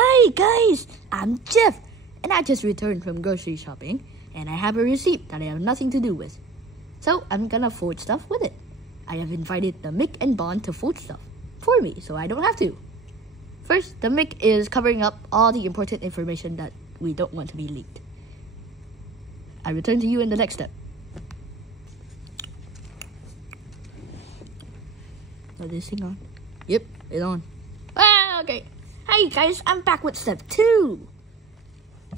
Hi guys, I'm Jeff, and I just returned from grocery shopping, and I have a receipt that I have nothing to do with. So I'm gonna forge stuff with it. I have invited the Mick and Bond to forge stuff for me, so I don't have to. First, the Mick is covering up all the important information that we don't want to be leaked. I return to you in the next step. Is this thing on? Yep, it's on. Ah, okay. Hey guys, I'm back with step 2.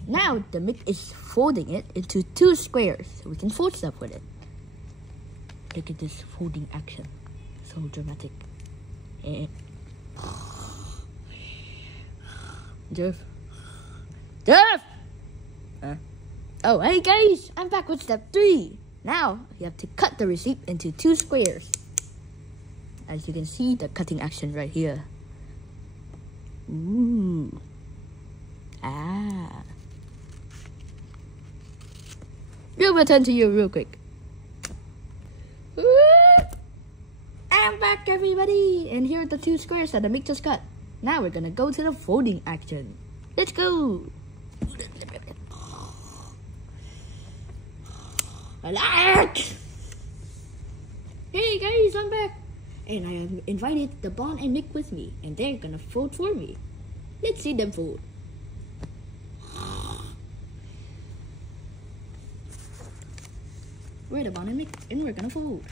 Now the Mick is folding it into 2 squares so we can fold stuff with it. Look at this folding action. So dramatic. Jeff? Oh, hey guys, I'm back with step 3. Now you have to cut the receipt into 2 squares. As you can see, the cutting action right here. Ooh. Ah. We'll return to you real quick. I'm back, everybody! And here are the 2 squares that the Mick just cut. Now we're gonna go to the folding action. Let's go! Relax! Hey guys, I'm back! And I have invited the Bond and Mick with me, and they're gonna fold for me. Let's see them fold. We're the Bond and Mick, and we're gonna fold.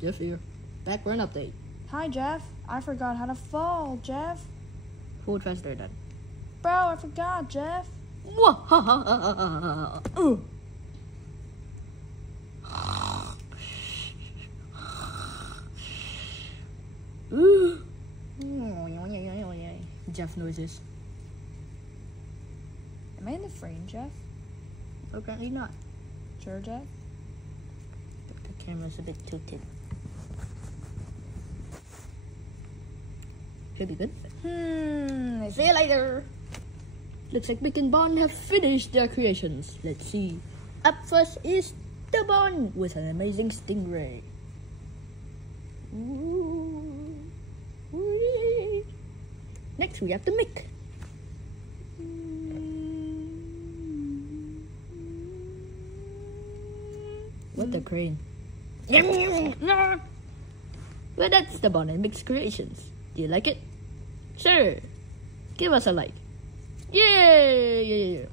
Jeff here, back for an update. Hi Jeff, I forgot how to fold, Jeff. Fold faster then. Bro, I forgot, Jeff. Jeff noises. Am I in the frame, Jeff? Apparently not. Sure, Jeff? The camera's a bit tilted. Should be good. See you later. Looks like Mick and Bond have finished their creations. Let's see. Up first is the Bond with an amazing stingray. Ooh. Whee. Next we have the Mick. What the crane? Well, that's the Bond and Mick's creations. Do you like it? Sure. Give us a like. Yay!